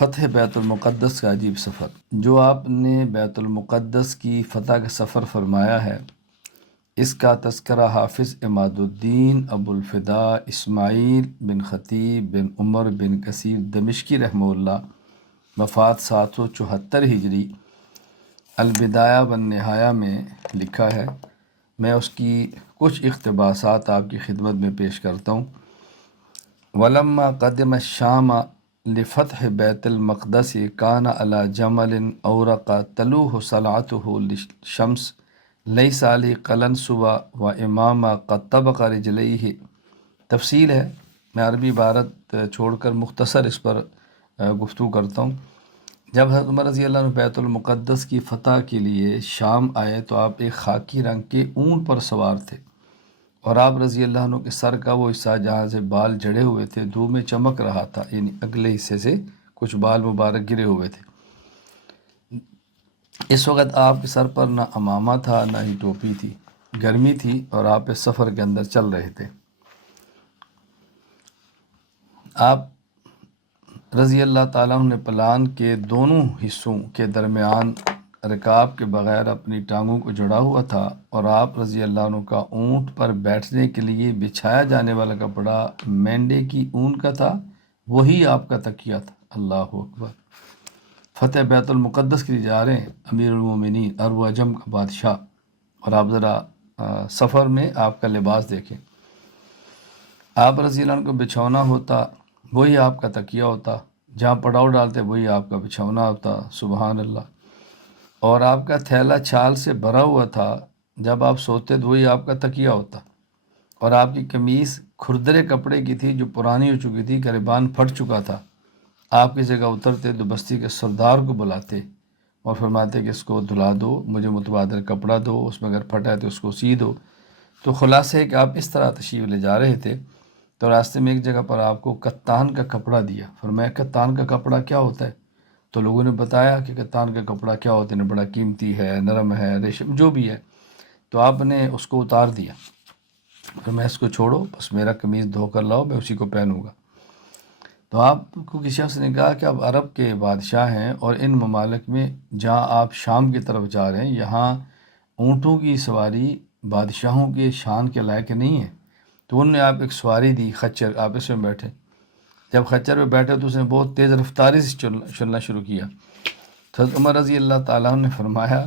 فتح بیت المقدس کا عجیب سفر۔ جو آپ نے بیت المقدس کی فتح کا سفر فرمایا ہے، اس کا تذکرہ حافظ عماد الدین ابو الفداء اسماعیل بن خطیب بن عمر بن کثیر دمشقی رحمہ اللہ وفات 774 ہجری البدایہ والنہایہ میں لکھا ہے۔ میں اس کی کچھ اقتباسات آپ کی خدمت میں پیش کرتا ہوں۔ ولما قدم الشام لفتح بیت المقدس کان علی جمل اورق تلوہ صلعته للشمس لیس علیہ قلن صبح و امام قد طبق رجلیہ۔ تفصیل ہے، میں عربی عبارت چھوڑ کر مختصر اس پر گفتگو کرتا ہوں۔ جب حضرت عمر رضی اللہ عنہ بیت المقدس کی فتح کے لیے شام آئے تو آپ ایک خاکی رنگ کے اونٹ پر سوار تھے، اور آپ رضی اللہ عنہ کے سر کا وہ حصہ جہاں سے بال جڑے ہوئے تھے دھوپ میں چمک رہا تھا، یعنی اگلے حصے سے کچھ بال مبارک گرے ہوئے تھے۔ اس وقت آپ کے سر پر نہ عمامہ تھا نہ ہی ٹوپی تھی، گرمی تھی اور آپ اس سفر کے اندر چل رہے تھے۔ آپ رضی اللہ تعالیٰ عنہ نے پلان کے دونوں حصوں کے درمیان رکاب کے بغیر اپنی ٹانگوں کو جڑا ہوا تھا، اور آپ رضی اللہ عنہ کا اونٹ پر بیٹھنے کے لیے بچھایا جانے والا کپڑا مینڈے کی اون کا تھا، وہی آپ کا تکیہ تھا۔ اللہ اکبر۔ فتح بیت المقدس کے لیے جا رہے ہیں امیر المومنین عرب و عجم کا بادشاہ، اور آپ ذرا سفر میں آپ کا لباس دیکھیں۔ آپ رضی اللہ عنہ کو بچھونا ہوتا وہی آپ کا تکیہ ہوتا، جہاں پڑاؤ ڈالتے وہی آپ کا بچھونا ہوتا، سبحان اللہ۔ اور آپ کا تھیلا چھال سے بھرا ہوا تھا، جب آپ سوتے تو وہی آپ کا تکیہ ہوتا، اور آپ کی قمیص کھردرے کپڑے کی تھی جو پرانی ہو چکی تھی، گریبان پھٹ چکا تھا۔ آپ کی جگہ اترتے تو بستی کے سردار کو بلاتے اور فرماتے کہ اس کو دھلا دو، مجھے متبادل کپڑا دو، اس میں اگر پھٹا ہے تو اس کو سی دو۔ تو خلاصہ ہے کہ آپ اس طرح تشریف لے جا رہے تھے، تو راستے میں ایک جگہ پر آپ کو کتان کا کپڑا دیا۔ فرمایا کتان کا کپڑا کیا ہوتا ہے؟ تو لوگوں نے بتایا کہ کتان کا کپڑا کیا ہوتا ہے، بڑا قیمتی ہے، نرم ہے، ریشم جو بھی ہے۔ تو آپ نے اس کو اتار دیا، فرمایا اس کو چھوڑو، بس میرا قمیض دھو کر لاؤ، میں اسی کو پہنوں گا۔ تو آپ کو کسی شخص نے کہا کہ آپ عرب کے بادشاہ ہیں، اور ان ممالک میں جہاں آپ شام کی طرف جا رہے ہیں یہاں اونٹوں کی سواری بادشاہوں کے شان کے لائق نہیں ہے۔ تو انہوں نے آپ ایک سواری دی، خچر، آپ اس میں بیٹھے۔ جب خچر پہ بیٹھے تو اس نے بہت تیز رفتاری سے چلنا شروع کیا۔ حضرت عمر رضی اللہ تعالیٰ عنہ نے فرمایا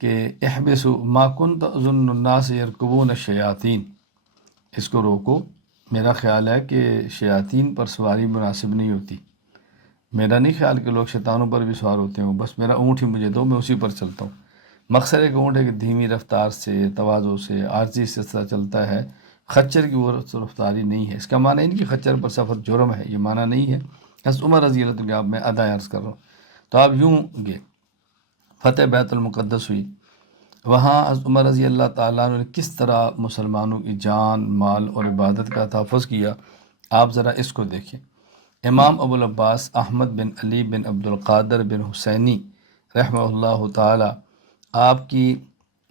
کہ احبسوا ما كنت اظن الناس يركبون الشیاطین، اس کو روکو، میرا خیال ہے کہ شیاطین پر سواری مناسب نہیں ہوتی، میرا نہیں خیال کہ لوگ شیطانوں پر بھی سوار ہوتے ہوں، بس میرا اونٹ ہی مجھے دو، میں اسی پر چلتا ہوں۔ مقصد ایک اونٹ ہے کہ دھیمی رفتار سے، تواضع سے، عاجزی سے چلتا ہے، خچر کی وہ رفتاری نہیں ہے۔ اس کا معنی نہیں کہ خچر پر سفر جرم ہے، یہ معنی نہیں ہے۔ حضرت عمر رضی اللہ عنہ میں ادا عرض کر رہا ہوں۔ تو آپ یوں گئے، فتح بیت المقدس ہوئی۔ وہاں حضرت عمر رضی اللہ تعالیٰ عنہ نے کس طرح مسلمانوں کی جان، مال اور عبادت کا تحفظ کیا، آپ ذرا اس کو دیکھیں۔ امام ابو العباس احمد بن علی بن عبد القادر بن حسینی رحمہ اللہ تعالیٰ، آپ کی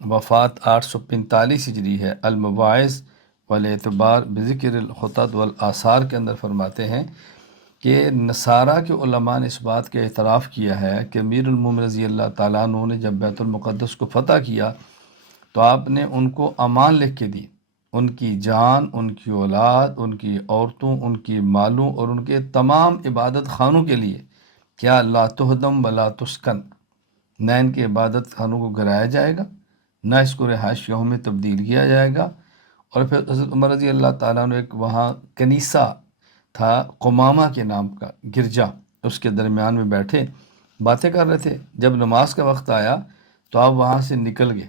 وفات 845 ہجری ہے۔ المواعظ والاعتبار بذکر الخطط والآثار کے اندر فرماتے ہیں کہ نصارہ کے علماء نے اس بات کا اعتراف کیا ہے کہ امیر المومنین رضی اللہ تعالیٰ عنہ نے جب بیت المقدس کو فتح کیا تو آپ نے ان کو امان لکھ کے دی، ان کی جان، ان کی اولاد، ان کی عورتوں، ان کی مالوں اور ان کے تمام عبادت خانوں کے لیے، کیا لا تہدم ولا تسکن، نہ ان کے عبادت خانوں کو گرایا جائے گا، نہ اس کو رہائش گاہوں میں تبدیل کیا جائے گا۔ اور پھر حضرت عمر رضی اللہ تعالیٰ عنہ ایک وہاں کنیسہ تھا قمامہ کے نام کا گرجا، اس کے درمیان میں بیٹھے باتیں کر رہے تھے۔ جب نماز کا وقت آیا تو آپ وہاں سے نکل گئے،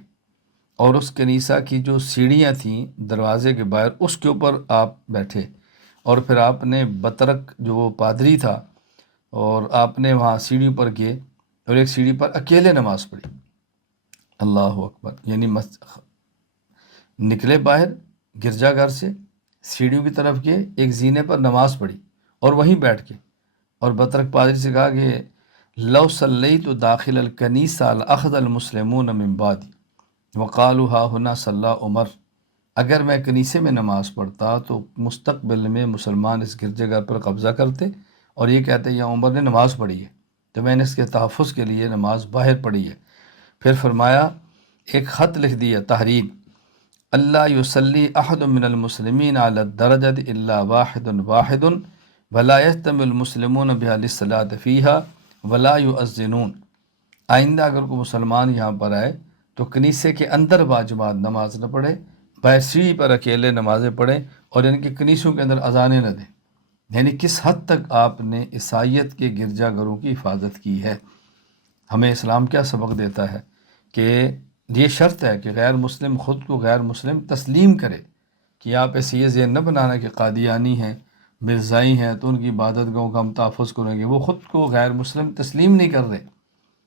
اور اس کنیسہ کی جو سیڑھیاں تھیں دروازے کے باہر اس کے اوپر آپ بیٹھے، اور پھر آپ نے بطرک جو وہ پادری تھا، اور آپ نے وہاں سیڑھی پر گئے اور ایک سیڑھی پر اکیلے نماز پڑھی۔ اللہ اکبر، یعنی نکلے باہر گرجا گھر سے، سیڑھیوں کی طرف گئے، ایک زینے پر نماز پڑھی اور وہیں بیٹھ کے، اور بطرک پادری سے کہا کہ لو صلیت داخل الکنیسہ لاخذ المسلمون من بعدی وقالوا ها هنا صلی عمر، اگر میں کنیسے میں نماز پڑھتا تو مستقبل میں مسلمان اس گرجے گھر پر قبضہ کرتے اور یہ کہتے ہیں یا عمر نے نماز پڑھی ہے، تو میں نے اس کے تحفظ کے لیے نماز باہر پڑھی ہے۔ پھر فرمایا ایک خط لکھ دیا تحریر، اللہ یصلی احد من المسلمین علی الدرجۃ الا واحد واحد ولا یجتمع المسلمون بها للصلاۃ فیها ولا یؤذنون۔ آئندہ اگر کوئی مسلمان یہاں پر آئے تو کنیسے کے اندر باجماعت نماز نہ پڑھے، باہر سیڑھی پر اکیلے نمازیں پڑھیں اور ان کے کنیسوں کے اندر اذانیں نہ دیں۔ یعنی کس حد تک آپ نے عیسائیت کے گرجا گھروں کی حفاظت کی ہے۔ ہمیں اسلام کیا سبق دیتا ہے کہ یہ شرط ہے کہ غیر مسلم خود کو غیر مسلم تسلیم کرے، کہ آپ ایسے یہ ذہن نہ بنانا کہ قادیانی ہیں، مرزائی ہیں تو ان کی عبادت گاہوں کا ہم تحفظ کریں گے۔ وہ خود کو غیر مسلم تسلیم نہیں کر رہے،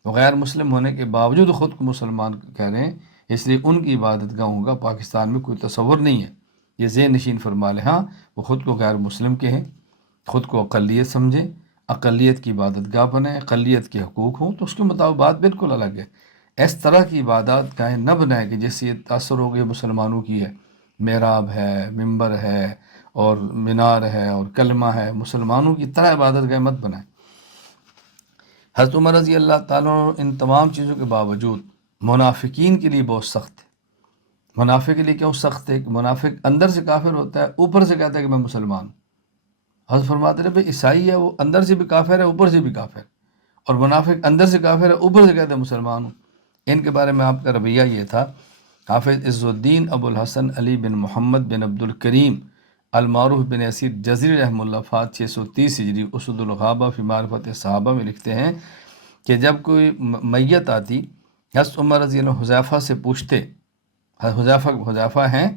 وہ غیر مسلم ہونے کے باوجود خود کو مسلمان کہہ رہے ہیں، اس لیے ان کی عبادت گاہوں کا پاکستان میں کوئی تصور نہیں ہے۔ یہ ذہن نشین فرما لیں، ہاں وہ خود کو غیر مسلم کہیں، خود کو اقلیت سمجھیں، اقلیت کی عبادت گاہ بنیں، اقلیت کے حقوق ہوں تو اس کے مطابق بات بالکل الگ ہے۔ اس طرح کی عبادات گاہیں نہ بنائیں کہ جیسے یہ تاثر ہو گیا مسلمانوں کی ہے، محراب ہے، ممبر ہے اور مینار ہے اور کلمہ ہے، مسلمانوں کی طرح عبادت گاہیں مت بنائیں۔ حضرت عمر رضی اللہ تعالیٰ عنہ ان تمام چیزوں کے باوجود منافقین کے لیے بہت سخت ہے۔ منافق کے لیے کیوں سخت ہے کہ منافق اندر سے کافر ہوتا ہے، اوپر سے کہتا ہے کہ میں مسلمان ہوں۔ حضرت فرماتے ہیں بھئی عیسائی ہے، وہ اندر سے بھی کافر ہے، اوپر سے بھی کافر ہے، اور منافق اندر سے کافر ہے، اوپر سے کہتے ہیں مسلمان ہوں۔ ان کے بارے میں آپ کا رویہ یہ تھا۔ حافظ عز الدین ابو الحسن علی بن محمد بن عبد الکریم المعروف بن اسیر جزری رحمہ اللہ فات 630 ہجری اسد الغابہ فی معرفت صحابہ میں لکھتے ہیں کہ جب کوئی میت آتی، حضرت عمر رضی اللہ عنہ حذیفہ سے پوچھتے، حذیفہ ہیں؟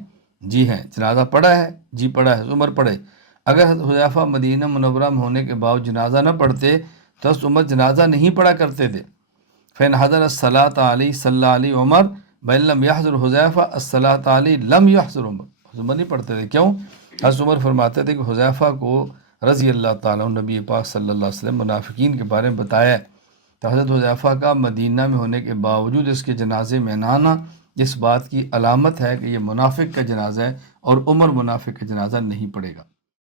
جی ہیں۔ جنازہ پڑھا ہے؟ جی پڑھا ہے۔ حضرت عمر پڑھے۔ اگر حضرت حذیفہ مدینہ منورہ میں ہونے کے باوجود جنازہ نہ پڑھتے تو حضرت عمر جنازہ نہیں پڑھا کرتے تھے۔ فَإِنْ حَضَرَ الصَّلَاةَ عَلَيْهِ صَلَّى عَلَيْهِ عمر بَإِنْ لَمْ يَحْضُرْ حذیفہ الصَّلَاةَ عَلَيْهِ لَمْ يَحْضُرْ عمر۔ حضرت عمر نہیں پڑھتے تھے، کیوں؟ حضرت عمر فرماتے تھے کہ حذیفہ کو رضی اللہ تعالیٰ عنہ نبی پاک صلی اللہ علیہ وسلم منافقین کے بارے میں بتایا ہے، تو حضرت حذیفہ کا مدینہ میں ہونے کے باوجود اس کے جنازے میں نہ آنا اس بات کی علامت ہے کہ یہ منافق کا جنازہ ہے اور عمر منافق کا جنازہ نہیں پڑے گا۔